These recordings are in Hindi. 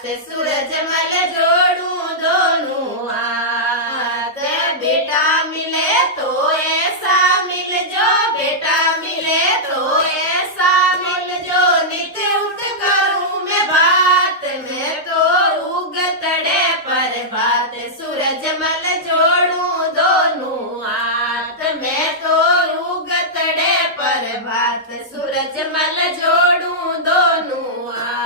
भात सूरज मल जोड़ूं दोनों हाथ। बेटा मिले तो ऐसा मिल जो, बेटा मिले तो ऐसा मिल जो, नित्य उठ करूं मैं भात, मैं तो उगतड़े पर भात सूरज मल जोड़ूं दोनों हाथ। मैं तो उगतड़े पर भात सूरज मल जोड़ूं दोनों हाथ।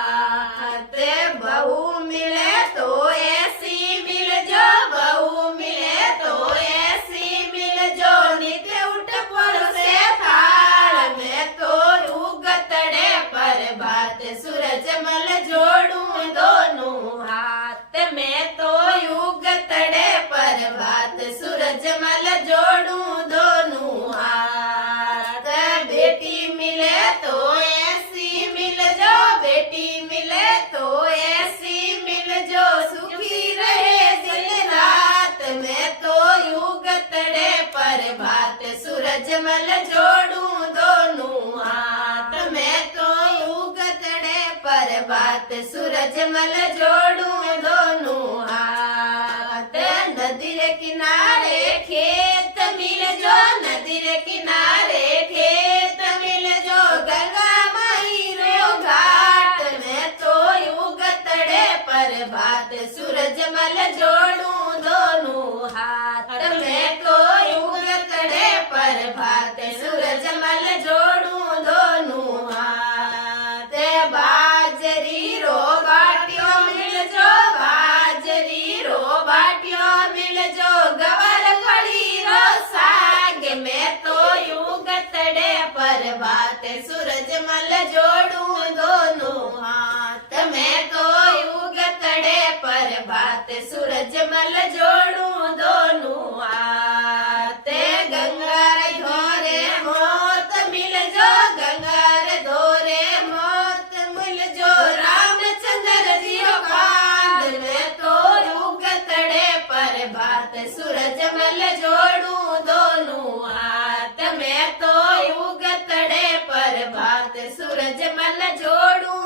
बहू मिले तो ऐसी मिल जो, बहू मिले तो ऐसी मिल जो, नित्य उठ परोसे थाल, मैं तो उगतड़े पर भात सूरज मल जोड़ूं दोनों हाथ। मैं तो उगतड़े पर भात सूरज मल जोड़ूं दोनों हाथ। बेटी मिले तो ऐसी मिल जो, बेटी मिले तो ऐसी मिल जो, सुखी रहे दिन रात, मैं तो उगतड़े पर भात सूरज मल जोड़ूं दोनों हाथ। मैं तो उगतड़े पर भात सूरज मल जोड़ूं दोनों हाथ। नदी रे किनारे खेत मिल जो, नदी रे किनारे खेत मिल जो, गंगा माई रो घाट, मैं तो उगतड़े पर भात सूरज मल जोड़ूं दोनों हाथ। मैं तो उगतड़े पर भात सूरज मल जोड़ूं दोनों हाथ। बाजरी रो बाटियों मिल जो, बाजरी रो बाटियों मिल जो, गवर खड़ी रो साग, मैं तो उगतड़े पर भात सूरज मल जोड़ूं दोनों हाथ। मैं तो उगतड़े पर भात सूरज मल जोड़ूं दोनों हाथ। गंगा रे धोरे मोत मिल जो, गंगा रे धोरे मोत मिल जो, रामचंद्र जी कांद, मैं तो उगतड़े पर भात सूरज मल जोड़ूं दोनों हाथ। मैं तो उगतड़े पर भात सूरज मल जोड़ूं